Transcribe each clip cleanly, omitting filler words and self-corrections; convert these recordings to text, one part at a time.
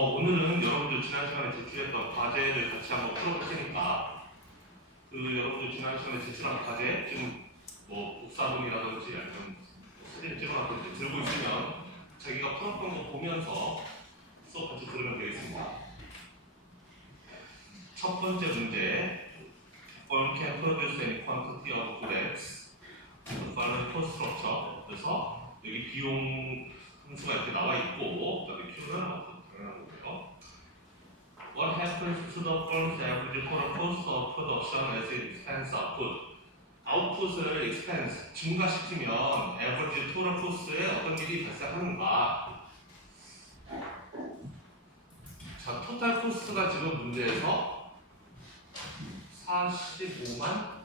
오늘은 여러분들 지난 시간에 제출했던 과제를 같이 한번 풀어볼 테니까 여러분들 지난 시간에 제출한 과제 지금 복사본이라든지 아니면 사진을 찍어놨든지 들고 있으면 자기가 풀었던 거 보면서 수업 같이 들으면 되겠습니다. 첫 번째 문제 One can produce any quantity of goods following cost structure. 그래서 여기 비용 함수가 이렇게 나와 있고 그다음에 Q는 당연한 거고요. What happens to the firm's average total cost of production as it expands output? 아웃풋을 expense, 증가시키면 average total cost에 어떤 일이 발생하는가? 자, 토탈 코스트가 지금 문제에서 45만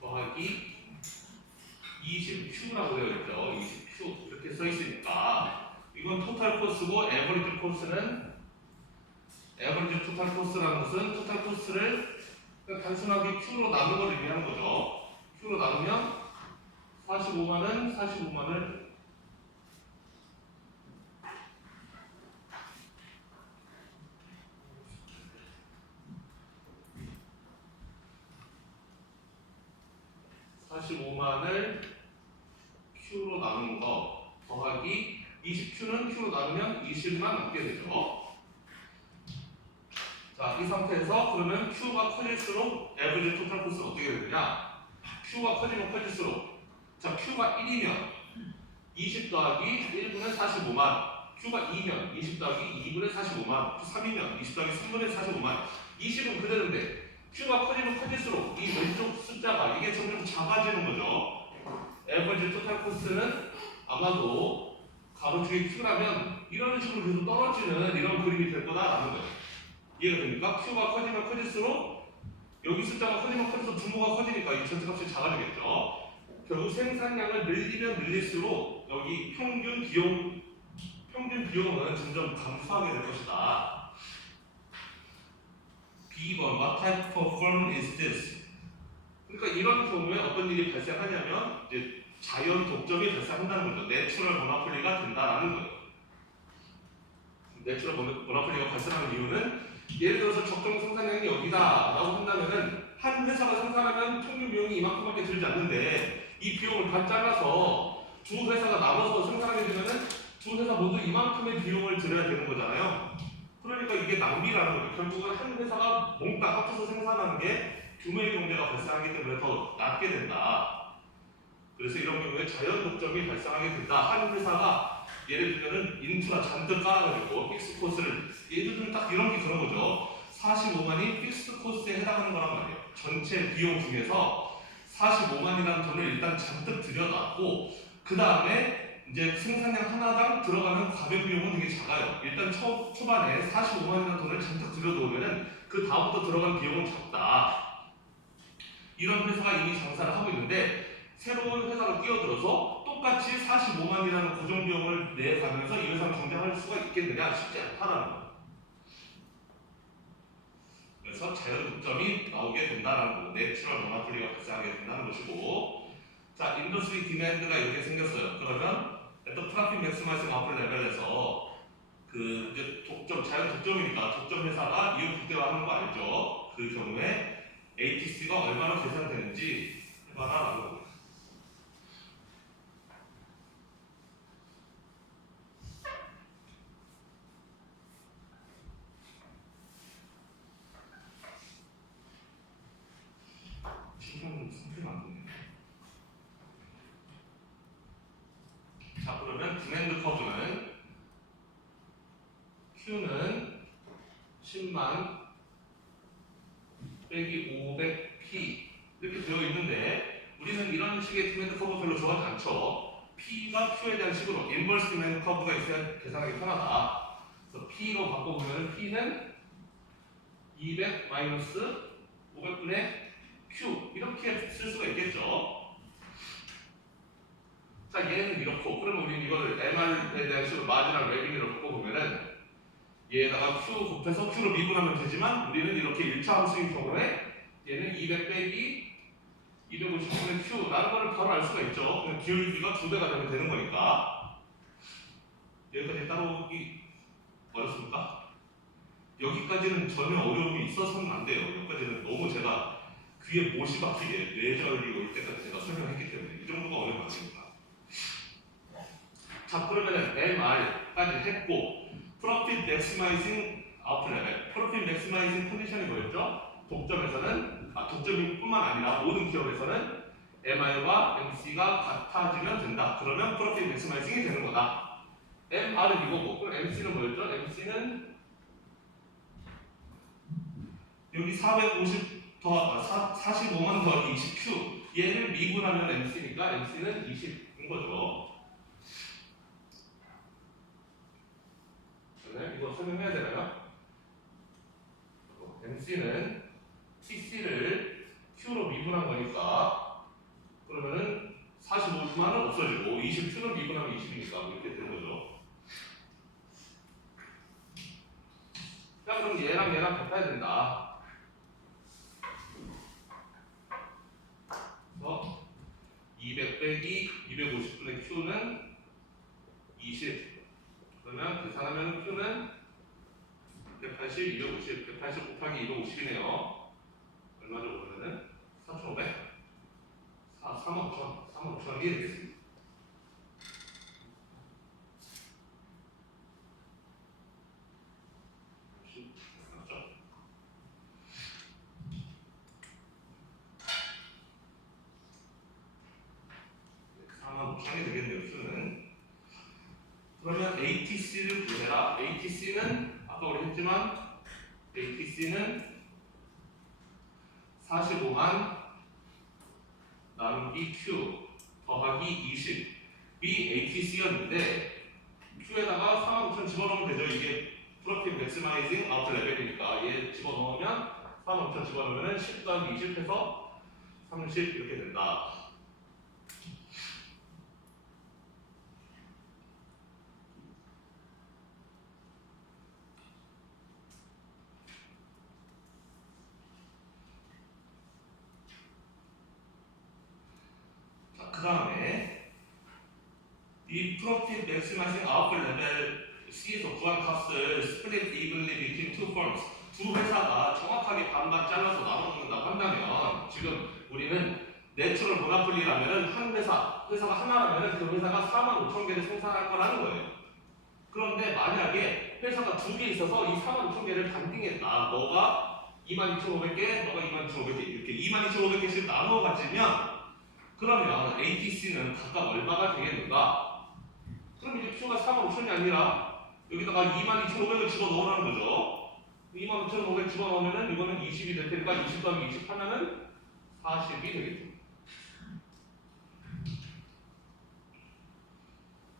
더하기 20Q라고 되어 있죠. 20Q 이렇게 써 있으니까 이건 토탈 코스고 에버리지 코스는 에버리지 토탈 코스라는 것은 토탈 코스를 단순하게 Q로 나눈 걸 의미하는 거죠. Q로 나누면 45만은 45만을 Q로 나누는 거 더하기 20Q는 Q로 나누면 20만 남게 되죠. 자, 이 상태에서 그러면 Q가 커질수록 에버리지 토탈 코스가 어떻게 되느냐? Q가 커지면 커질수록 자, Q가 1이면 20 더하기 1분의 45만 Q가 2면 20 더하기 2분의 45만 Q 3이면 20 더하기 3분의 45만 20은 그대로인데 Q가 커지면 커질수록 이 왼쪽 숫자가 이게 점점 작아지는 거죠. 에버리지 토탈 코스트는 아마도 가로축이 Q라면 이런 식으로 계속 떨어지는 이런 그림이 될 거다라는 거예요. 이해가 됩니까? Q가 커지면 커질수록 여기 숫자가 커지면 커질수록 분모가 커지니까 이 전체값이 작아지겠죠. 결국 생산량을 늘리면 늘릴수록 여기 평균 비용은 점점 감소하게 될 것이다. B번 What type of firm is this? 그러니까 이런 경우에 어떤 일이 발생하냐면 이제 자연 독점이 발생한다는 거죠. 내추럴 모노폴리가 된다라는 거예요. 내추럴 모노폴리가 발생하는 이유는 예를 들어서 적정 생산량이 여기다라고 한다면은 한 회사가 생산하면 평균 비용이 이만큼밖에 들지 않는데 이 비용을 반 잘라서 두 회사가 나눠서 생산하게 되면은 두 회사 모두 이만큼의 비용을 들여야 되는 거잖아요. 그러니까 이게 낭비라는 거죠. 결국은 한 회사가 몽땅 합쳐서 생산하는 게 규모의 경제가 발생하기 때문에 더 낮게 된다. 그래서 이런 경우에 자연 독점이 발생하게 된다. 한 회사가 예를 들면은 인프라 잔뜩 깔아가지고 픽스 코스를 예를 들면 딱 이런 게 그런 거죠. 45만이 픽스 코스에 해당하는 거란 말이에요. 전체 비용 중에서 45만이라는 돈을 일단 잔뜩 들여놨고 그 다음에 이제 생산량 하나당 들어가는 과백 비용은 되게 작아요. 일단 초반에 45만이라는 돈을 잔뜩 들여놓으면은 그 다음부터 들어간 비용은 적다. 이런 회사가 이미 장사를 하고 있는데 새로운 회사가 끼어들어서 똑같이 45만이라는 고정 비용을 내가면서 이 회사를 경쟁할 수가 있겠느냐? 쉽지 않다라는 거예요. 그래서 자연 독점이 나오게 된다는 거고 내추럴 모노폴리가 발생하게 된다는 것이고 자, 인더스트리 디맨드가 이렇게 생겼어요. 그러면 또 프라핏 맥시마이징 어플 레벨에서 그 이제 자연 독점이니까 독점 회사가 이용 극대화하는 거 알죠? 그 경우에 ATC가 얼마나 계산되는지 해봐라라는 거예요. 신경 상태가 안 좋네요. 자, 그러면 디맨드 커브는 Q는 10만 빼기 500P 이렇게 되어 있는데 우리는 이런 식의 디맨드 커브 별로 좋아하지 않죠. P가 Q에 대한 식으로 인버스 디맨드 커브가 있어야 계산하기 편하다. 그래서 P로 바꿔보면 P는 200 마이너스 500분의 Q 이렇게 쓸 수가 있겠죠. 자, 얘는 이렇고 그러면 우리는 이걸 MR에 대한 식으로 마지막 레비뉴로 바꿔보면은 얘에다가 Q 곱해서 Q로 미분하면 되지만 우리는 이렇게 1차 함수인 경우에 얘는 200 빼기 250분의 Q라는 거를 바로 알 수가 있죠. 그냥 기울기가 2배가 되면 되는 거니까 여기까지 따라오기 어렵습니까? 여기까지는 전혀 어려움이 있어서는 안 돼요. 여기까지는 너무 제가 귀에 못이 박히게 뇌절이 올 때까지 제가 설명했기 때문에 이 정도가 어려운 거 아닙니까? 자, 그러면은 MR까지 했고 Profit Maximizing Output Level, Profit Maximizing 컨디션이 뭐였죠? 독점에서는 독점뿐만 아니라 모든 기업에서는 MR과 MC가 같아지면 된다. 그러면 Profit Maximizing이 되는 거다. MR은 이거고, 그럼 MC는 뭐였죠? MC는 여기 450 45만 더하기 20Q 얘를 미분하면 MC니까 MC는 20인 거죠. 네, 이거 설명해야 되나요? MC는 TC를 Q로 미분한 거니까 그러면은 45만은 없어지고 20Q는 미분하면 20이니까 이렇게 되는 거죠. 자, 그럼 얘랑 얘랑 같아야 된다. 그래서 200 빼기 250분의 Q는 20. 그러면 계산하면 Q는 180, 250, 180 곱하기 250이네요. 얼마죠 그러면은? 4,500? 35,000이 되겠습니다. 맞죠? 45,000이 되겠네요. Q는. 그러면 ATC를 구해라. ATC는 아까 우리 했지만 ATC는 45만 나누기 Q 더하기 20이 ATC였는데 Q에다가 45,000 집어넣으면 되죠. 이게 프로핏 맥시마이징 아웃 레벨이니까 얘 집어넣으면 45,000 집어넣으면 10 더하기 20 해서 30 이렇게 된다. 그 다음에 이 프로핏 맥시마이징 아웃 레벨 C에서 구한 값을 split evenly between two firms 두 회사가 정확하게 반반 잘라서 나눠먹는다고 한다면 지금 우리는 내추럴 모노폴리라면은 한 회사가 하나라면은 그 회사가 45,000개를 생산할 거라는 거예요. 그런데 만약에 회사가 두 개 있어서 이 45,000개를 반띵했다. 너가 22,500개, 너가 22,500개 이렇게 22,500개씩 나눠 가지면 그러면 ATC는 각각 얼마가 되겠는가? 그럼 이제 Q가 45,000이 아니라 여기다가 22,500을 집어넣으라는 거죠. 22,500 집어넣으면 이거는 20이 될 테니까 20 더하기 20 하면은 40이 되겠죠.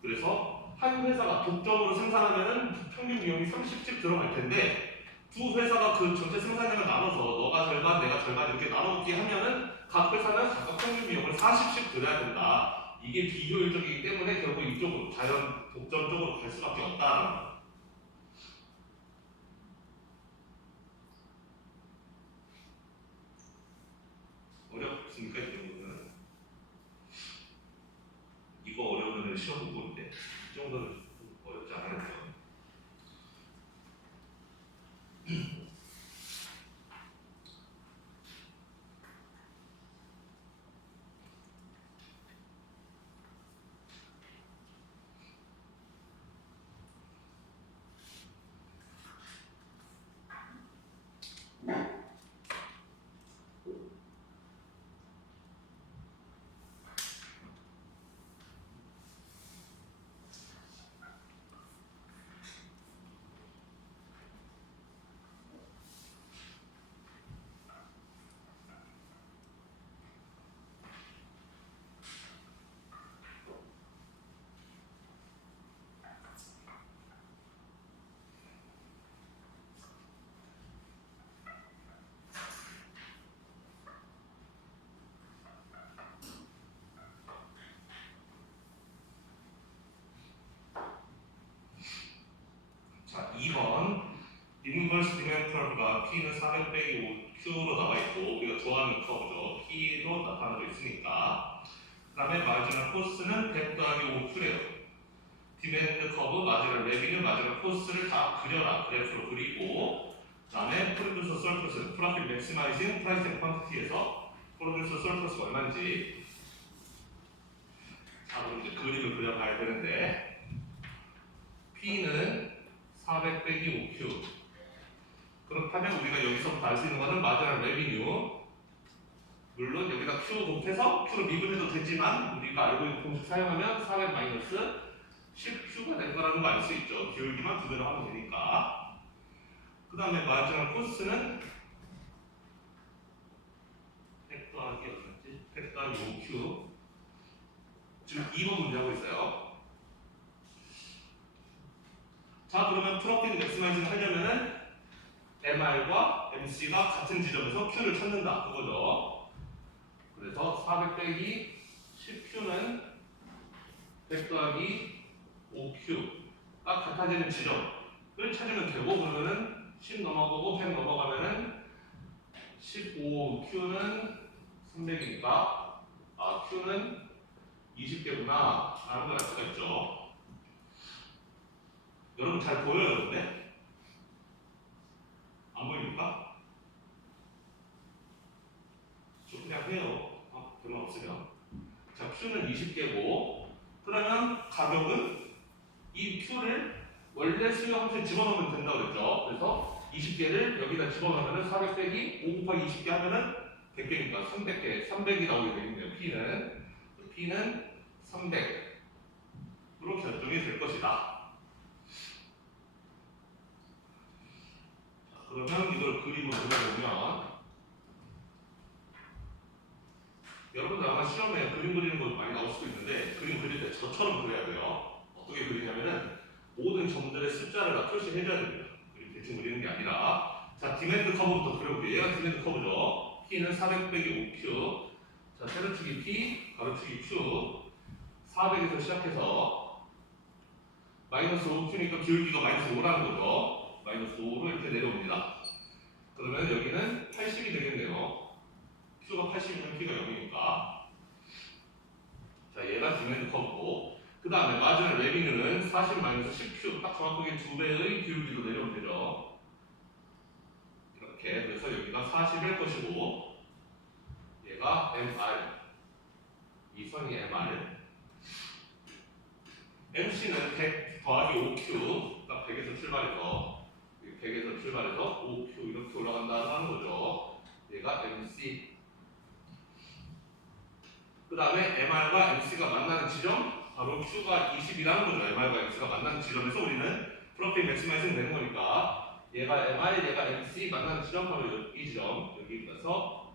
그래서 한 회사가 독점으로 생산하면은 평균 비용이 30씩 들어갈 텐데 두 회사가 그 전체 생산량을 나눠서 너가 절반 내가 절반 이렇게 나눠먹기 하면은 각 회사는 각각 평균 비용을 40씩 들여야 된다. 이게 비효율적이기 때문에 결국 이쪽으로 자연 독점 쪽으로 갈 수밖에 없다는 거예요. 어렵습니까 이 정도는? 이거 어려우면 시험 못 보는데 이 정도는 어렵지 않아요. 자, 2번 인버스 디맨드 커브가 P는 400 빼기 5Q로 나와 있고 우리가 좋아하는 커브죠. P로 나타나져 있으니까 그 다음에 마지막 코스는 100 더하기 5Q래요. 디맨드 커브, 마지막 레비뉴, 마지막 코스트를 다 그려라. 그래프로 그리고 그 다음에 프로듀서 서플러스, 프로핏 맥시마이징, 프라이스 앤 퀀티티에서 프로듀서 서플러스가 얼마인지 자, 그럼 이제 그림을 그려봐야 되는데 P는 400 빼기 5Q 그렇다면 우리가 여기서부터 알 수 있는 거는 마지막 레비뉴 물론 여기다 Q 곱해서 Q를 미분해도 되지만 우리가 알고 있는 공식 사용하면 400 마이너스 10Q가 된 거라는 거 알 수 있죠. 기울기만 두 배로 하면 되니까. 그 다음에 마지막 코스는 100 더하기 얼마지? 100 더하기 5Q 지금 2번 문제 하고 있어요. 자 그러면 프로핏 맥시마이징 하려면은 MR과 MC가 같은 지점에서 Q를 찾는다 그거죠. 그래서 400 빼기 10Q는 100 더하기 5Q가 같아지는 지점을 찾으면 되고 그러면은 10 넘어가고 100 넘어가면은 15Q는 300이니까 아 Q는 20개구나 라는 걸 알 수가 있죠. 여러분 잘 보여요 근데? 안 보입니까? 저 그냥 해요. 별로 없으면. 자, Q는 20개고, 그러면 가격은 이 Q를 원래 수요함수에 집어넣으면 된다고 그랬죠. 그래서 20개를 여기다 집어넣으면 400 빼기 5 곱하기 20개 하면은 100개니까 300개, 300이 나오게 되겠네요. P는 300으로 결정이 될 것이다. 자, 그러면 이걸 그림으로 그려보면 여러분들 아마 시험에 그림 그리는 거 많이 나올 수도 있는데 그림 그릴 때 저처럼 그려야 돼요. 어떻게 그리냐면은 모든 점들의 숫자를 다 표시해줘야 됩니다. 그림 대충 그리는 게 아니라 자 디맨드 커브부터 그려볼게요. 얘가 디맨드 커브죠. P는 400 빼기 5Q 자 세로축이 P, 가로축이 Q 400에서 시작해서 마이너스 5Q니까 기울기가 마이너스 5라는 거죠. 마이너스 5로 이렇게 내려옵니다. 그러면 여기는 80이 되겠네요. Q가 80이면 P가 0이니까 자 얘가 디맨드 커브고 그 다음에 마지막 레비뉴는 40-10Q 딱 정확하게 2배의 기울기로 내려오면 되죠. 이렇게 그래서 여기가 40일 것이고 얘가 MR 이 선이 MR MC는 100 더하기 5Q 딱 100에서 출발해서 5Q 이렇게 올라간다는 하는 거죠. 얘가 MC 그 다음에 MR과 MC가 만나는 지점 바로 Q가 20이라는 거죠. MR과 MC가 만나는 지점에서 우리는 프로핏 맥시마이징 되는 거니까 얘가 MR, 얘가 MC 만나는 지점 바로 이 지점 여기 가서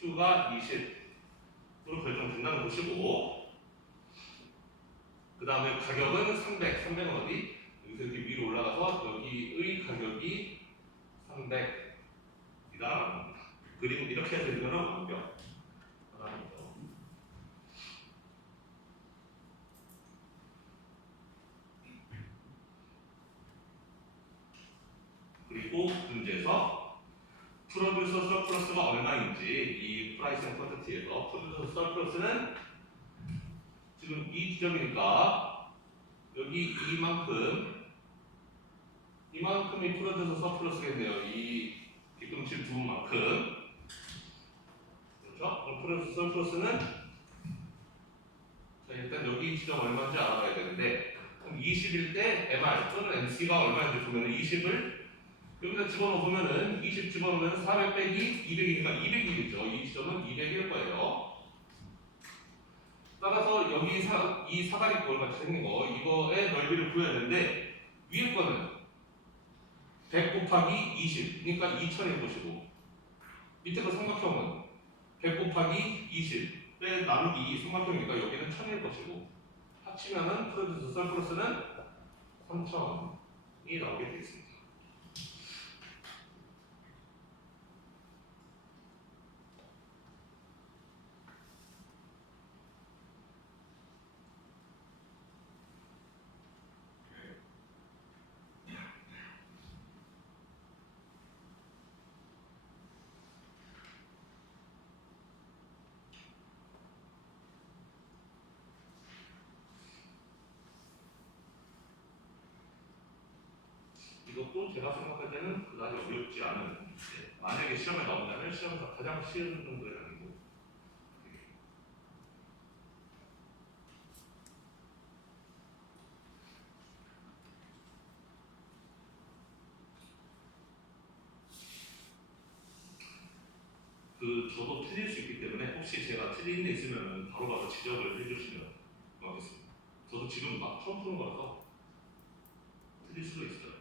Q가 20으로 결정된다는 것이고 그 다음에 가격은 300은 어디? 여기서 이렇게 위로 올라가서 여기의 가격이 300이다라는 겁니다. 그림 이렇게 해서 이거는 완벽 그리고 문제에서 프로듀서 서플러스가 얼마인지 이 프라이스 앤 퀀티티에서 프로듀서 서플러스는 지금 이 지점이니까 여기 이만큼이 프로듀서 서플러스겠네요. 이 뒤꿈치 부분만큼 그렇죠? 그럼 프로듀서 서플러스는 자 일단 여기 지점 얼마인지 알아봐야 되는데 그럼 20일 때 MR 또는 MC가 얼마인지 보면 20을 여기다 집어넣으면은 20 집어넣으면 400 빼기 200이니까 200이겠죠. 이 지점은 200일 거예요. 따라서 여기 이 사다리꼴 같이 생긴 거 이거의 넓이를 구해야 되는데 위에 거는 100 곱하기 20 그러니까 2000일 것이고 밑에 거 삼각형은 100 곱하기 20의 나누기 삼각형이니까 여기는 1000일 것이고 합치면은 프로듀서 서플러스는 3000이 나오게 되겠습니다. 제가 생각할 때는 그다지 어렵지 않은 문제. 만약에 시험에 나온다면 시험에서 가장 쉬운 정도의 난이도. 저도 틀릴 수 있기 때문에 혹시 제가 틀린 데 있으면 바로바로 지적을 해주시면 고맙겠습니다. 저도 지금 막 처음 푸는 거라서 틀릴 수도 있어요.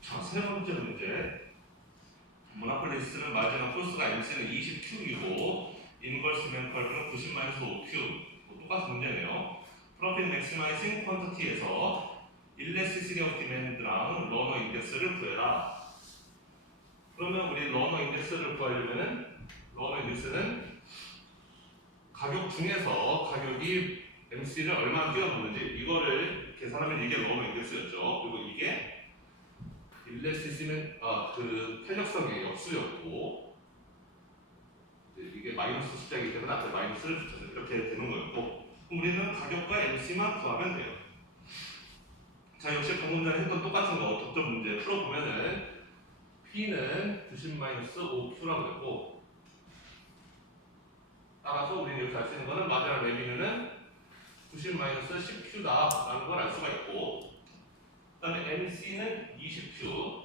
자, 세 번째 문제. 모나폴리스는 마지막 포스가 MC는 20Q이고 인걸스맨 컬브는 90-5Q. 똑같은 문제네요. 프로핏 맥시마이징 퀀티티에서 일레시시티 오브 디맨드랑 러너 인덱스를 구해라. 그러면 우리 러너 인덱스를 구하려면은 러너 인덱스는 가격 중에서 가격이 MC를 얼마나 뛰어넘는지 이거를 계산하면 이게 러너 인덱스였죠. 그리고 이게 일레시시는 그 탄력성의 역수였고 이게 마이너스 숫자이기 때문에 앞에 마이너스를 붙여서 이렇게 되는 거였고 그럼 우리는 가격과 MC만 구하면 돼요. 자 역시 방금 전에 했던 똑같은 거 독점 문제 풀어보면은 P는 90-5Q라고 했고 따라서 우리는 여기서 알 수 있는 거는 마지막 레비뉴는 90-10Q다 라는 걸 알 수가 있고 그 다음에 MC는 20Q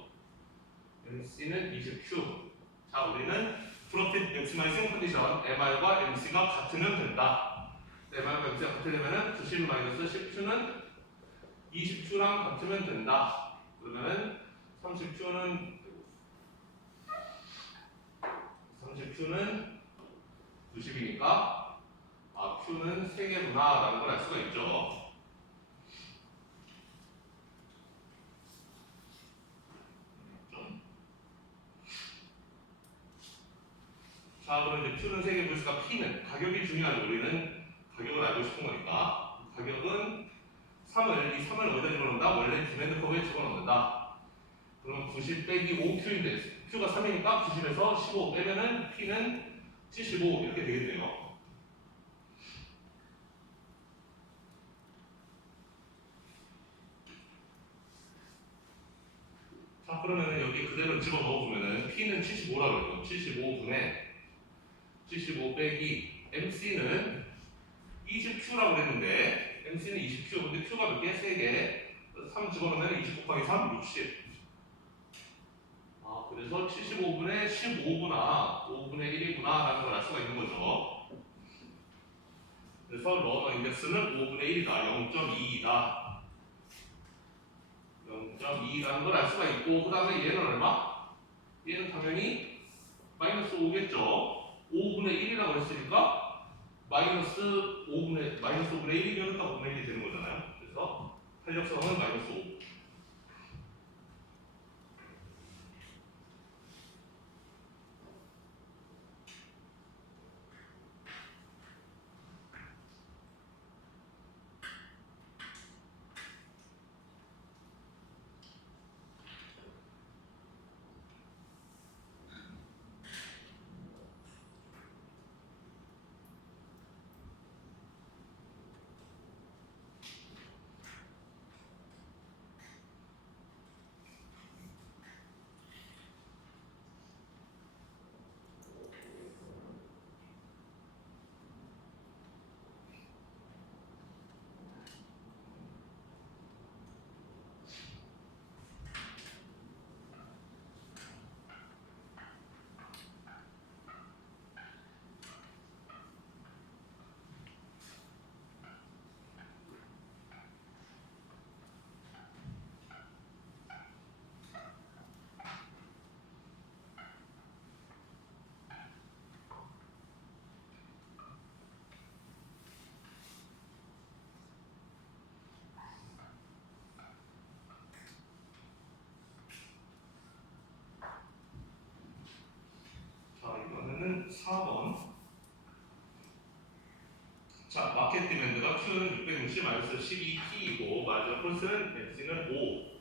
MC는 20Q 자 우리는 프로핏 맥시마이징 컨디션 MR과 MC가 같으면 된다. MR과 MC가 같으려면 90-10Q는 20Q랑 같으면 된다. 그러면은 30Q는 90이니까 Q는 3개구나 라는 걸 알 수가 있죠. 자 그럼 이제 Q는 3개 보니까 P는 가격이 중요하죠. 우리는 가격을 알고 싶은 거니까 가격은 3을 이 3을 어디다 집어넣는다? 원래 디맨드 커브에 집어넣는다. 그럼 90 빼기 5Q인데 Q가 3이니까 90에서 15 빼면은 P는 75 이렇게 되겠네요. 자 그러면 여기 그대로 집어넣어보면은 P는 75라고 했고 75분의 75 빼기 MC는 20Q라고 그랬는데 MC는 20Q 근데 Q가 몇 개? 3개 3 집어넣으면 20 곱하기 3 60 그래서 75분의 15구나 5분의 1이구나 라는 걸 알 수가 있는 거죠. 그래서 러너 인덱스는 5분의 1이다 0.2이다 0.2라는 걸 알 수가 있고 그 다음에 얘는 얼마? 얘는 당연히 마이너스 5겠죠. 5분의 1이라고 했으니까 마이너스 5분의 1이면 딱 5분의 1이 되는 거잖아요. 그래서 탄력성은 마이너스 5. 그러면은 4번. 자, 마켓 디맨드가 Q는 660 마이너스 12P이고 마지막 콜스는 MC는 5.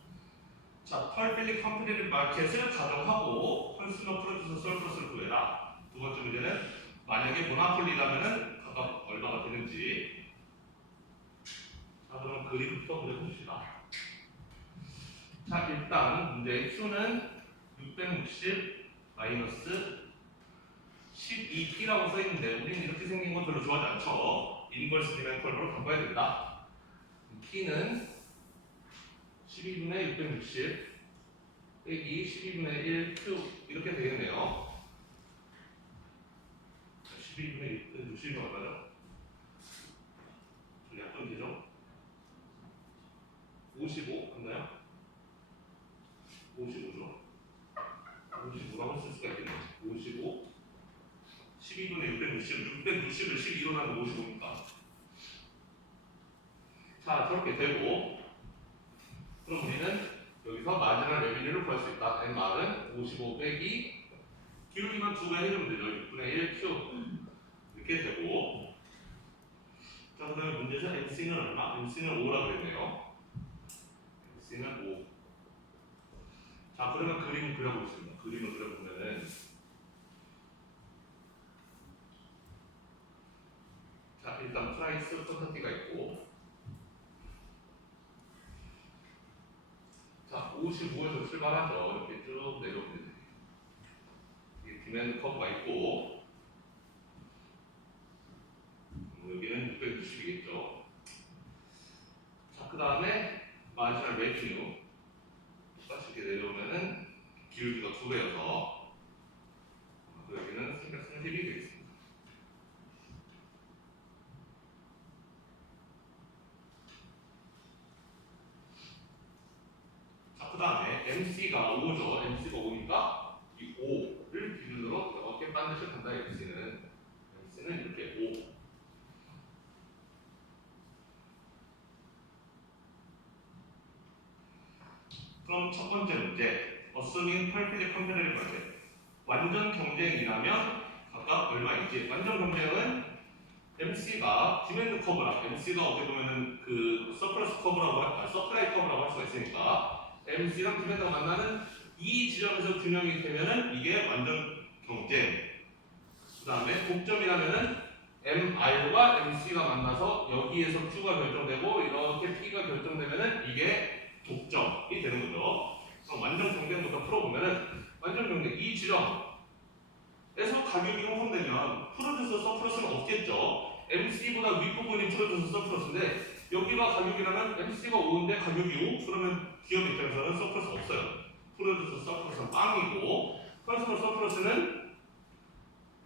자, 펄빌리 컴플리트 마켓을 가정하고 컨슈머 프로듀서 서프러스를 구해라. 두 번째 문제는 만약에 모나폴리라면은 각각 얼마가 되는지. 자, 그럼 그림부터 그려봅시다. 자, 일단 문제 Q는 660 마이너스 12P라고 써있는데 우리는 이렇게 생긴 건 별로 좋아하지 않죠. 인버스 디맨드 컬브로 바꿔야 된다. P는 12분의 660 빼기 12분의 1 Q 이렇게 되겠네요. 12분의 660이 얼마죠? 약분 되죠? 55 맞나요? 55죠. 55라고 쓸 수가 있겠네요. 55 12분의 660 660을 12로 나누면 55니까. 자, 저렇게 되고 그럼 우리는 여기서 마지막 레비뉴를 구할 수 있다. MR은 55 빼기 기울기만 2배 해주면 되죠. 6분의 1 Q 이렇게 되고. 자, 그 다음에 문제에서 MC는 얼마? MC는 5라고 그랬네요. MC는 5. 자, 그러면 그림을 그려보겠습니다. 그림을 그려보면은 자, 일단 프라이스 콘서티가 있고 자, 55에서 출발하죠. 이렇게 쭉 내려오면 되죠. 디맨드 커브가 있고 여기는 660이겠죠. 자, 그 다음에 마지막 레비뉴 똑같이 이렇게 내려오면은 기울기가 2배여서 여기는 330이 되겠습니다. 자, 그 다음에 MC가 5죠. MC가 5니까 이 5를 기준으로 어깨 반드시 간다. MC는 이렇게 5. 그럼 첫 번째 문제, assuming perfect competitive market. 완전 경쟁이라면 각각 얼마인지. 완전 경쟁은 MC가 디맨드 커브라, MC가 어떻게 보면은 그 서플러스 커브라고, 서플라이 커브라고 할 수가 있으니까 MC랑 디맨드가 만나는 이 지점에서 균형이 되면은 이게 완전 경쟁. 그 다음에 독점이라면은 MR과 MC가 만나서 여기에서 Q가 결정되고 이렇게 P가 결정되면은 이게 독점이 되는 거죠. 그럼 완전 경쟁부터 풀어보면은 완전 경쟁 이 지점에서 가격이 형성되면 프로듀서 서플러스는 없겠죠. MC보다 윗부분이 프로듀서 서플러스인데 여기가 가격이라면 MC가 5인데 가격이 5 그러면 기업 입장에서는 서플러스 없어요. 프로듀서 서플러스는 빵이고 컨슈머 서플러스는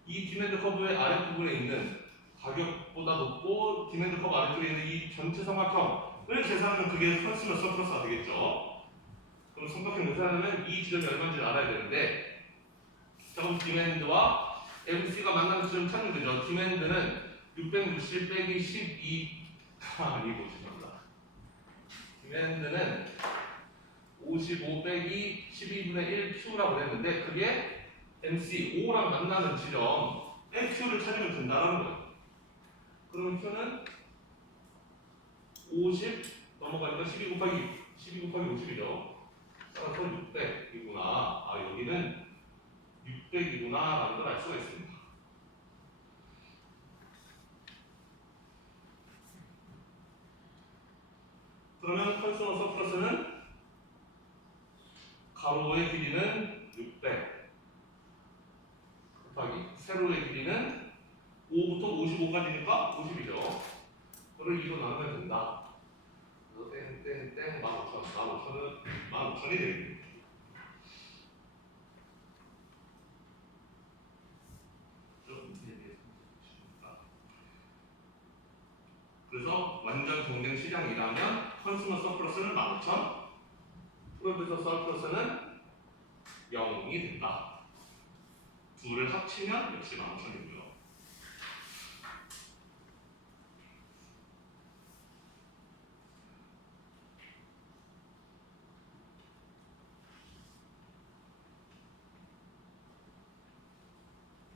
이 디맨드 커브의 아랫부분에 있는 가격보다 높고 디맨드 커브 아래쪽에 있는 이 전체 삼각형을 계산하면 그게 컨슈머 서플러스가 되겠죠. 그럼 삼각형 계산하면 이 지점이 얼마인지 알아야 되는데 자, 그럼 디맨드와 MC가 만나는 지점 찾으면 되죠. 디맨드는 660 빼기 12가 아니고 죄송합니다. 디맨드는 55 빼기 12분의 1 Q라고 했는데 그게 MC 5랑 만나는 지점에 Q를 찾으면 된다는 거예요. 그러면 Q는 50 넘어가니까 12 곱하기 50이죠. 따라서 600이구나. 아, 여기는 600이구나 라는 걸 알 수가 있습니다. 그러면 컨슈머 서플러스는 가로의 길이는 600 곱하기 세로의 길이는 5부터 55까지니까 50이죠. 그걸 2로 나누면 된다. 그래서 땡땡땡 15,000, 15,000이 되겠습니다. 그래서 완전 경쟁 시장이라면 컨슈머 서플러스는 15,000, 프로듀서 서플러스는 0이 된다. 둘을 합치면 역시 15,000이고요.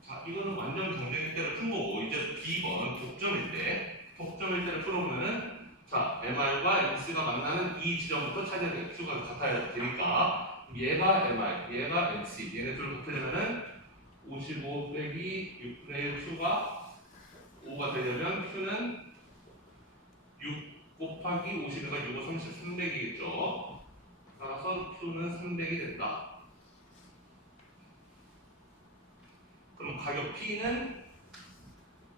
자, 이거는 완전 경쟁일 때를 푼 거고 이제 B번 독점일 때를 풀어보면은 자, MR과 MC가 만나는 이 지점부터 찾아야 돼. Q가 같아야 되니까 얘가 MR, 얘가 MC 얘네 둘 같으려면은 55 빼기 6분의 1 Q가 5가 되려면 Q는 6 곱하기 50에가 6, 30, 300이겠죠. 따라서 Q는 300이 된다. 그럼 가격 P는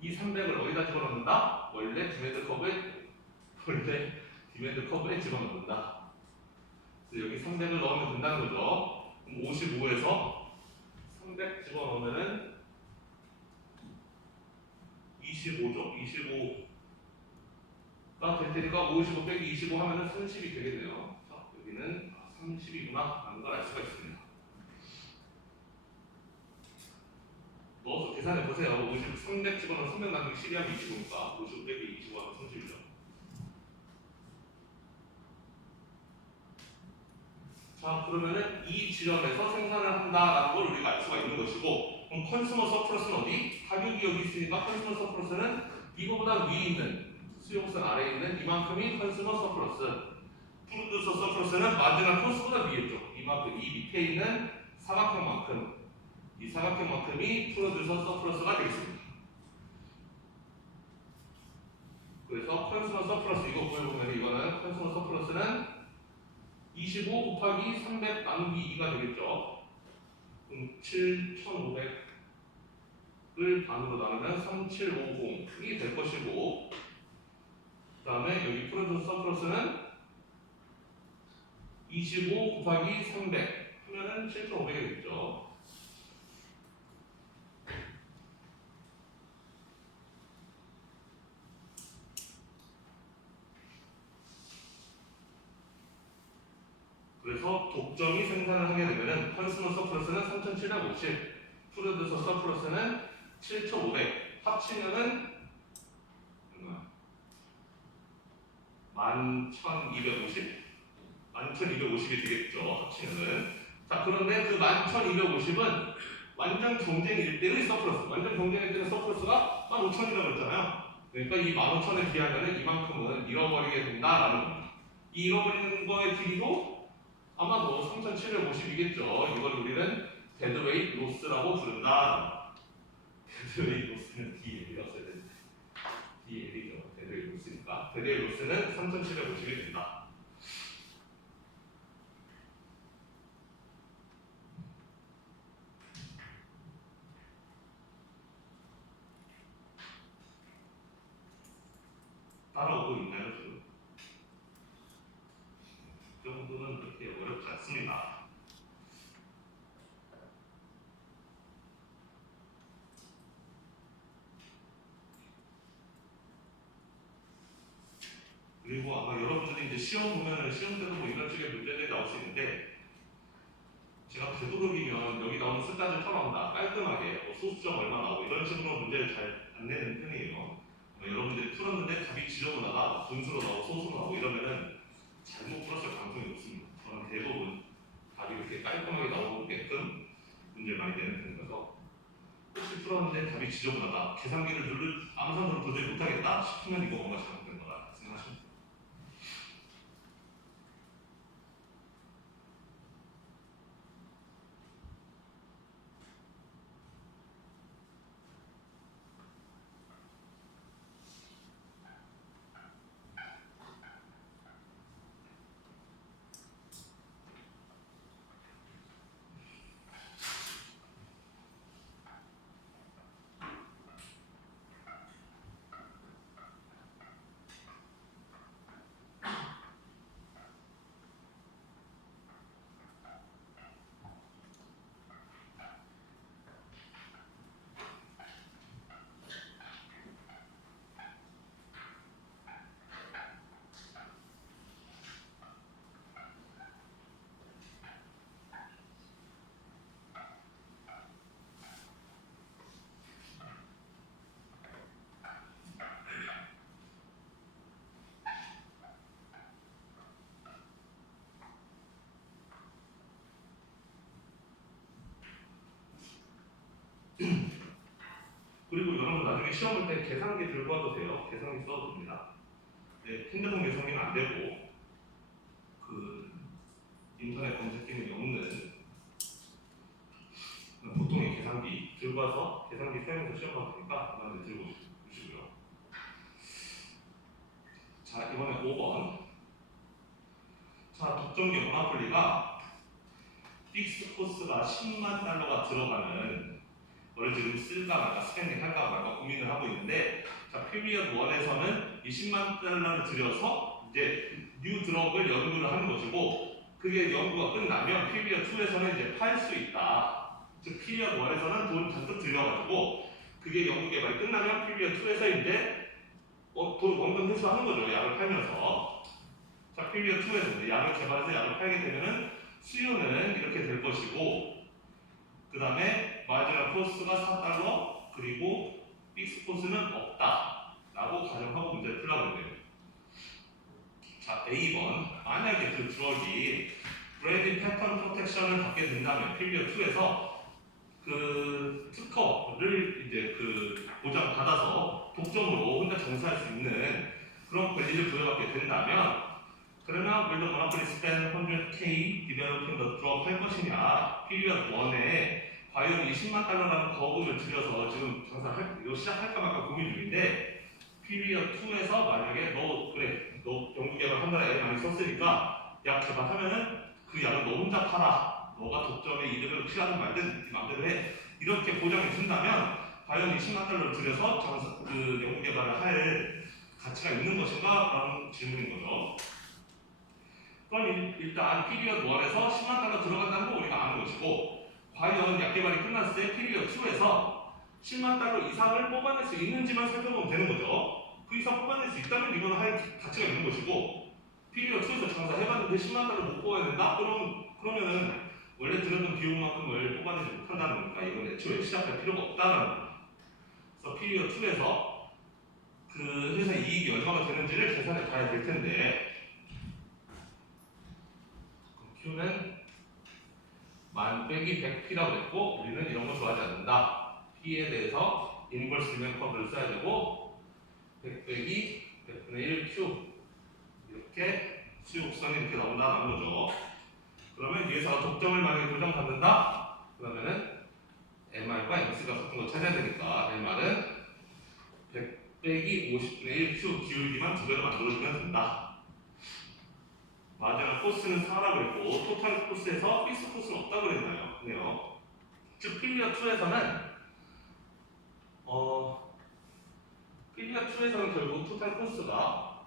이 300을 어디다 집어넣는다? 원래 디맨드 커브에 집어넣는다. 그래서 여기 300을 넣으면 된다는 거죠. 그럼 55에서 300 집어넣으면은 25죠. 25가 될 테니까 55 빼기 25 하면은 30이 되겠네요. 자, 여기는 30이구나 라는 걸 알 수가 있습니다. 넣어서 계산해 보세요. 50, 300 집어넣으면 300 나누기 12 하면 25니까 55 빼기 25 하면 30이죠. 자, 그러면은 이 지점에서 생산을 한다라는 걸 우리가 알 수가 있는 것이고, 그럼 컨슈머 서플러스는 어디? 가격이 여기 있으니까 컨슈머 서플러스는 이거보다 위에 있는 수용성 아래에 있는 이만큼이 컨슈머 서플러스. 프로듀서 서플러스는 마지막 코스보다 위에 있죠. 이만큼 이 밑에 있는 사각형만큼 이 사각형만큼이 프로듀서 서플러스가 되겠습니다. 그래서 컨슈머 서플러스 이거 보여보면 이거는 컨슈머 서플러스는 25 곱하기 300 나누기 2가 되겠죠. 그럼 7,500을 반으로 나누면 3750이 될 것이고, 그 다음에 여기 프로듀서 서플러스는 25 곱하기 300 하면은 7,500이 되겠죠. 그래서 독점이 생산을 하게 되면은 컨슈머 서플러스는 3,750, 프로듀서 서플러스는 7,500 합치면은 11,250? 11,250이 되겠죠. 합치면은. 자, 그런데 그 11,250은 완전 경쟁일 때의 서플러스. 완전 경쟁일 때는 서플러스가 15,000이라고 했잖아요. 그러니까 이 15,000에 비하면은 이만큼은 잃어버리게 된다라는 겁니다. 이 잃어버리는 거의 길이도 아마 뭐 3,750이겠죠. 이걸 우리는 데드웨이트 로스라고 부른다. 데드웨이트 로스는 DL이라고 써야 되는데. DL이죠. 데드웨이트 로스니까. 데드웨이트 로스는 3,750이 된다. 따라오고 있나요, 지금? 그 정도는 그렇게 어렵지 않습니다. 그리고 아마 여러분들이 이제 시험 보면은 시험 때도 뭐 이런 식의 문제들이 나올 수 있는데, 제가 되도록이면 여기 나오는 숫자들 처럼다 깔끔하게 뭐 소수점 얼마 나오고 이런 식으로 문제를 잘 안 내는 편이에요. 여러분들이 풀었는데 답이 지저분하다, 분수로 나오고 소수로 나오고 이러면은 잘못 풀었을 가능성이 높습니다. 저는 대부분 답이 이렇게 깔끔하게 나오게끔 문제를 많이 내는 편이라서, 혹시 풀었는데 답이 지저분하다, 계산기를 아무 상관으로 도저히 못하겠다 싶으면 이거 뭔가 잘못된 거라 생각하시면 돼요. 그리고 여러분 나중에 시험 볼 때 계산기 들고 와도 돼요. 계산기 써도 됩니다. 네, 핸드폰 계산기는 안 되고 그 인터넷 검색 기능이 없는 보통의 계산기 들고 와서 계산기 사용해서 시험 봐도 되니까 그만 들고 오시고요. 자, 이번에 5번. 자, 독점기 모노폴리가 픽스 코스가 10만 달러가 들어가는 걸 지금 쓸까 말까 스펜딩 할까 말까 고민을 하고 있는데, 자, 피리어드 1에서는 이 10만 달러를 들여서 이제 뉴 드럭을 연구를 하는 것이고, 그게 연구가 끝나면 피리어드 2에서는 이제 팔 수 있다. 즉 피리어드 1에서는 돈 잔뜩 들여가지고 그게 연구 개발이 끝나면 피리어드 2에서 이제 돈 원금 회수하는 거죠. 약을 팔면서. 자, 피리어드 2에서 약을 개발해서 약을 팔게 되면은 수요는 이렇게 될 것이고, 그 다음에 마지막 코스가 4달러, 그리고 픽스 코스는 없다 라고 가정하고 문제를 풀라고 했네요. 자, A번. 만약에 그 드럭이 브레디 패턴 프로텍션을 받게 된다면 피리어드 2에서 그 특허를 이제 그 보장받아서 독점으로 혼자 장사할 수 있는 그런 권리를 부여받게 된다면, 그러면 will the monopoly spend 100K developing the drug 할 것이냐, 피리어드 1에 과연 이 10만 달러라는 거금을 들여서 지금 장사할, 이거 시작할까 말까 고민 중인데, 피리어드 2에서 만약에 너 연구 개발 한 달에 애 많이 썼으니까 약 개발하면은 그 약을 너 혼자 팔아, 너가 독점의 이득을 취하든 말든 마음대로 해, 이렇게 보장이 준다면 과연 이 10만 달러를 들여서 그 연구 개발을 할 가치가 있는 것인가? 라는 질문인 거죠. 그럼 일단 피리어드 1에서 10만 달러 들어간다는 거 우리가 아는 것이고, 과연 약 개발이 끝났을 때 피리어드 2에서 10만 달러 이상을 뽑아낼 수 있는지만 살펴보면 되는 거죠. 그 이상 뽑아낼 수 있다면 이거는 할 가치가 있는 것이고, 피리어드 2에서 장사해봤는데 10만 달러 못 뽑아낸다? 그러면은 원래 들었던 비용만큼을 뽑아내지 못한다는 거니까 이건 애초에 시작할 필요가 없다는 거예요. 그래서 피리어드 2에서 그 회사 이익이 얼마가 되는지를 계산해 봐야 될 텐데, Q는 만 빼기 100P라고 했고, 우리는 이런 거 좋아하지 않는다. P에 대해서 인버스 리멘 커브를 써야 되고, 100 빼기 100분의 1 Q, 이렇게 수요 곡선이 이렇게 나온다는 거죠. 그러면 이 회사가 독점을 만약에 보장받는다? 그러면은 MR과 X가 같은 거 찾아야 되니까 MR은 100 빼기 50분의 1 Q 기울기만 두 배로 만들어주면 된다. 마지막 코스는 4라고 했고, 토탈 코스에서 픽스 코스는 없다고 그랬나요? 즉 피리어드 2에서는 피리어드 2에서는 결국 토탈 코스가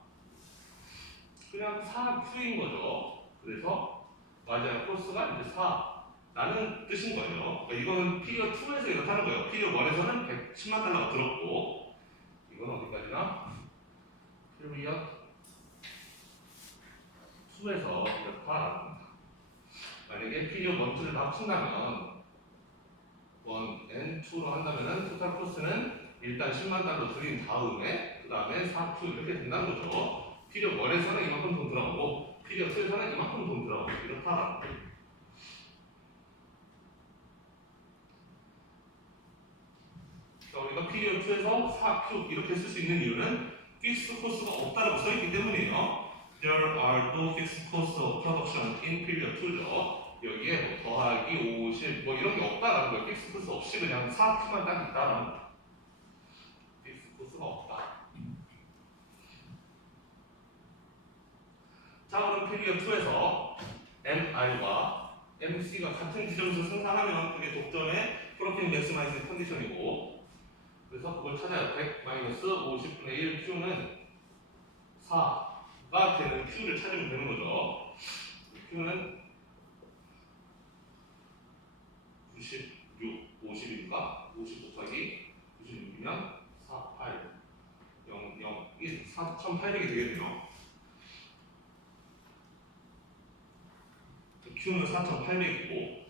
그냥 4Q인 거죠. 그래서 마지막 코스가 이제 4라는 뜻인 거예요. 그러니까 이거는 피리어드 2에서 이렇다는 거예요. 피리어드 1에서는 110만 달러가 들었고, 이건 어디까지나? 피리어드 2에서 이렇다. 만약에 피리어드 1, 2를 다 합친다면 1, 2로 한다면은 토탈 코스는 일단 10만 달러 들인 다음에 그 다음에 4Q 이렇게 된다는 거죠. 피리어드 1에서는 이만큼 돈 들어가고 피리어드 2에서는 이만큼 돈 들어가고 이렇다. 우리가 피리어드 2에서 4Q 이렇게 쓸 수 있는 이유는 픽스 코스가 없다라고 써있기 때문이에요. There are no fixed costs of production in period 2죠. 여기에 뭐 더하기 50 뭐 이런 게 없다라는 거예요. 픽스 코스 없이 그냥 4Q만 딱 있다라는 거예요. 픽스 코스가 없다. 자, 그럼 피리어드 2에서 MR과 MC가 같은 지점에서 생산하면 그게 독점의 프로핀 맥스마이즈 컨디션이고, 그래서 그걸 찾아요. 100 마이너스 50분의 1 Q는 4가 되는 Q를 찾으면 되는 거죠. Q는 96, 50이니까 50 곱하기 96이면 4, 8, 0, 0, 1, 4,800이 되겠네요. Q는 4,800이고,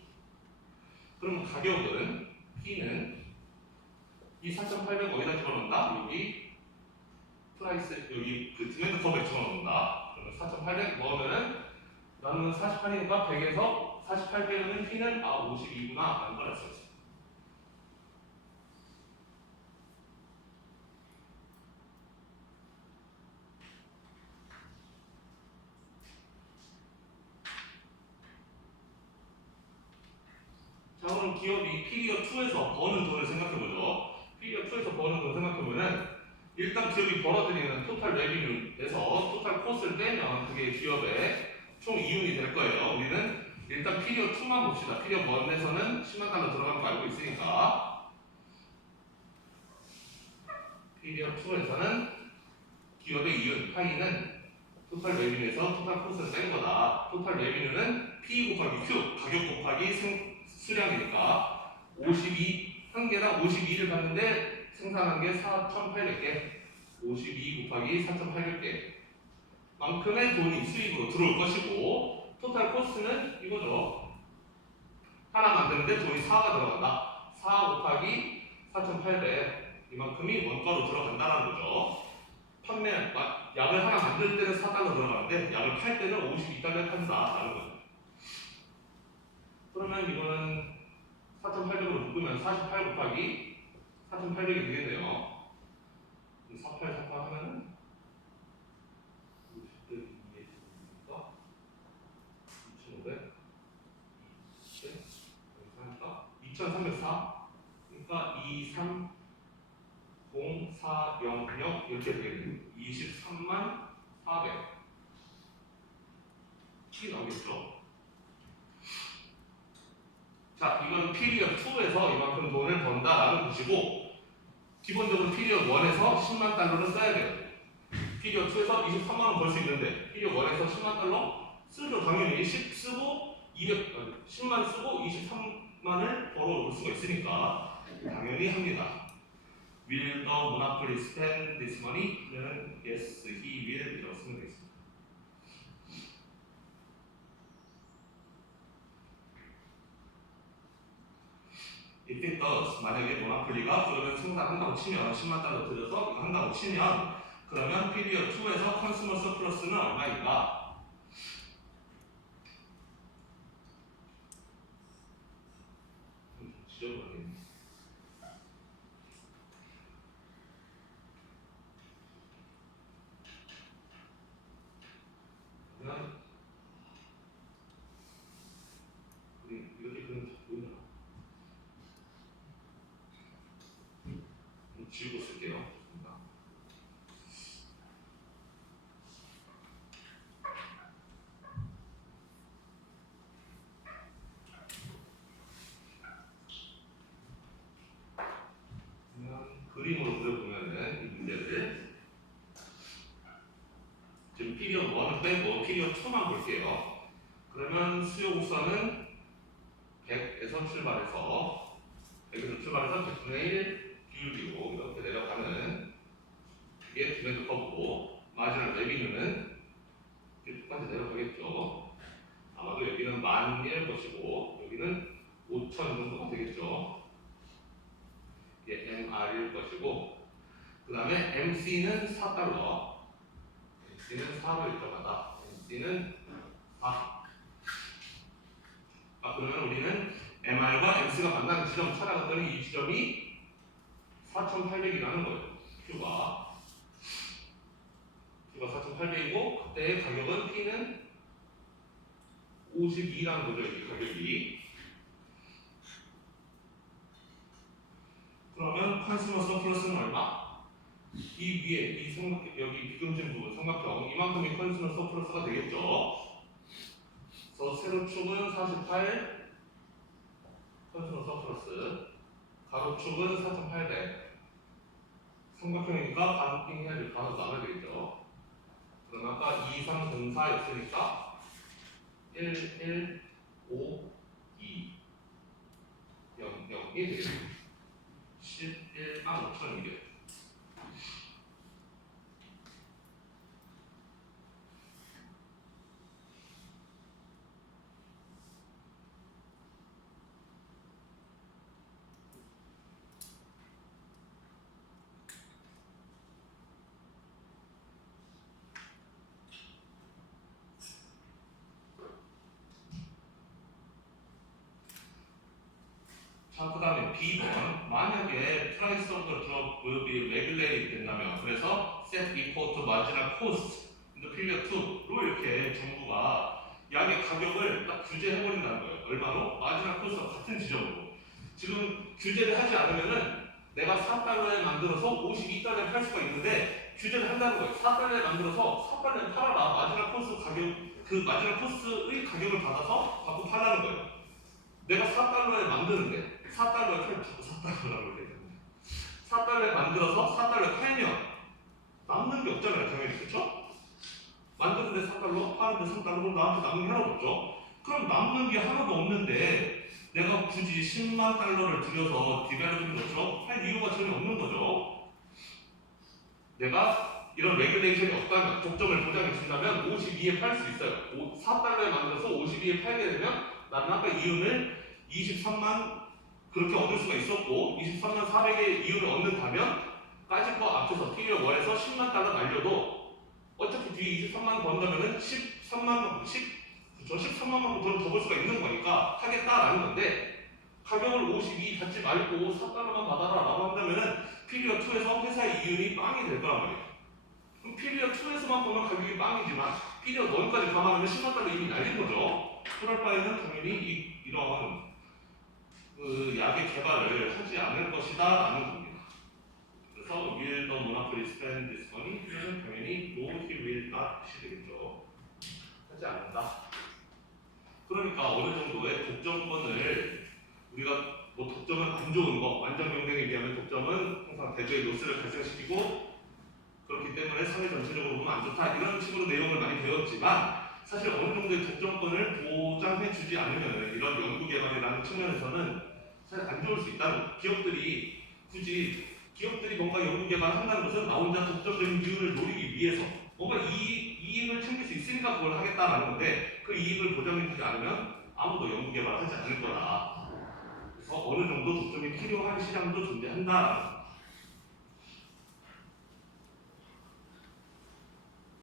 그러면 가격은 P는 이 4,800 어디다 집어넣는다? 여기 프라이스, 여기 그 디맨드 컵에 집어넣는다. 그러면 4,800 넣으면은 나는 48이니까 100에서 48 빼면 P는 52구나 라는 걸 알 수 있어요. 자, 그럼 기업이 피리어 2에서 버는 돈을 생각해보죠. 피리어 2에서 버는 돈을 생각해보면 일단 기업이 벌어들이는 토탈 레비뉴에서 토탈 코스를 떼면 그게 기업의 총 이윤이 될 거예요. 우리는 일단 피리어 2만 봅시다. 피리어 1에서는 10만 달러 들어가는 거 알고 있으니까 피리어 2에서는 기업의 이윤, 파이는 토탈 레비뉴에서 토탈 코스를 뺀 거다. 토탈 레비뉴는 P 곱하기 Q, 가격 곱하기 수량이니까 52, 한 개당 52를 받는데 생산한 게 4,800개, 52 곱하기 4,800개 만큼의 돈이 수익으로 들어올 것이고 토탈 코스트는 이거죠. 하나 만드는데 돈이 4가 들어간다. 4 곱하기 4,800 이만큼이 원가로 들어간다는 거죠. 판매, 약을 하나 만들 때는 4달러 들어가는데 약을 팔 때는 52달러에 판다라는 거죠. 그러면 이거는 4,800으로 묶으면 48 곱하기 4,800이 되겠네요. 48, 48 하면은 50대 2에 있으니까 2,500, 2,304 그러니까 230400 이렇게 되겠네요. 23만 400 이 나오겠죠. 자, 이건 피리어 2에서 이만큼 돈을 번다라는 것이고 기본적으로 피리어 1에서 10만 달러를 써야 돼요. 피리어 2에서 23만 원 벌 수 있는데 피리어 1에서 10만 달러 쓰죠. 당연히 10 쓰고 10만 쓰고 23만을 벌어올 수가 있으니까 당연히 합니다. Will the monopoly spend this money? 그러면 yes, he will 이라고 쓰면 되겠습니다. If it does, 만약에 모노폴리가 그러면 생산한다고 치면 10만 달러 들여서 이거 한다고 치면 그러면 피리어 2에서 컨슈머 서플러스는 얼마인가? 지저분하겠네. 그러면 이렇게 그리면 다 보이나? 지우고 쓸게요. 그림으로 그려보면은 이 문제를 지금 피리어 1은 빼고 피리어 2만 볼게요. 그러면 수요 곡선은 100에서 출발해서 100분의 1 기울기로 이렇게 내려가는 이게 디맨드 커브고 마지막 레비뉴는 이렇게까지 내려가겠죠. 아마도 여기는 10,000일 것이고 여기는 5,000 정도가 되겠죠. 이게 MR일 것이고 그 다음에 MC는 4달러 MC는 4로 일정하다. MC는 4 그러면 우리는 MR과 MC가 만나는 지점 찾아갔더니 이 지점이 4,800이라는 거예요. Q가 4,800이고 그때의 가격은 P는 52라는 거죠. 이 가격이. 그러면 컨슈머 서플러스는 얼마? 이 위에 이 여기 비금진 부분 삼각형 이만큼이 컨슈머 서플러스가 되겠죠. 그래서 세로축은 48 컨슈머 서플러스 가로축은 4,800 삼각형이니까 반빙해야 될 반으로 나눠야 되겠죠. 그럼 아까 2, 3, 0, 4였으니까 1, 1, 5, 2, 0, 0이 되겠습니다. 11만 5,200. 자, 그 다음에 B번 만약에 price of the drug will be regulated 된다면 그래서 set equal to marginal cost in the period 2로 이렇게 정부가 약의 가격을 딱 규제해버린다는 거예요. 얼마로? 마지막 코스와 같은 지점으로. 지금 규제를 하지 않으면은 내가 4달러에 만들어서 52달러에 팔 수가 있는데 규제를 한다는 거예요. 4달러에 만들어서 4달러에 팔아라. 마지막 코스 가격, 그 마지막 코스의 가격을 받아서 받고 팔라는 거예요. 내가 4달러에 만드는데 4달러에 팔면 자꾸 4달러라고 해야 되는데 4달러에 만들어서 4달러에 팔면 남는 게 없잖아요. 당연히. 그렇죠? 만드는데 4달러, 파는데 3달러, 그럼 나한테 남는 게 하나도 없죠. 그럼 남는 게 하나도 없는데 내가 굳이 10만 달러를 들여서 디벨롭인 것처럼 할 이유가 전혀 없는 거죠. 내가 이런 레귤레이션이 없다면, 독점을 보장해 준다면 52에 팔 수 있어요. 4달러에 만들어서 52에 팔게 되면 나는 아까 이윤을 23만 그렇게 얻을 수가 있었고 23만 400의 이윤을 얻는다면 까짓 거 앞에서 필요 월에서 10만 달러 날려도 어차피 뒤에 23만 번다면은 13만 13만 원 더 벌 수가 있는 거니까 하겠다라는 건데 가격을 52 받지 말고 4달러만 받아라 라고 한다면은 피리어 2에서 회사의 이윤이 빵이 될 거란 말이에요. 그럼 피리어 2에서만 보면 가격이 빵이지만 피리어 1까지 감안하면 10만 달러 이미 날린 거죠. 그럴 바에는 당연히 이런 그 약의 개발을 하지 않을 것이다 라는 겁니다. 그래서 will the monopoly spend this money? 그러면 당연히 no, he will not이 되겠죠. 하지 않는다. 그러니까 어느 정도의 독점권을 우리가 뭐 독점은 안 좋은 거, 완전 경쟁에 비하면 독점은 항상 대조의 로스를 발생시키고 그렇기 때문에 사회 전체적으로 보면 안 좋다 이런 식으로 내용을 많이 배웠지만 사실 어느 정도의 독점권을 보장해주지 않으면 이런 연구개발이라는 측면에서는 사실 안 좋을 수 있다는 거예요. 기업들이 뭔가 연구개발을 한다는 것은 나 혼자 독점적인 이윤을 노리기 위해서 뭔가 이익을 챙길 수 있으니까 그걸 하겠다라는 건데 그 이익을 보장해주지 않으면 아무도 연구개발을 하지 않을 거라. 그래서 어느 정도 독점이 필요한 시장도 존재한다.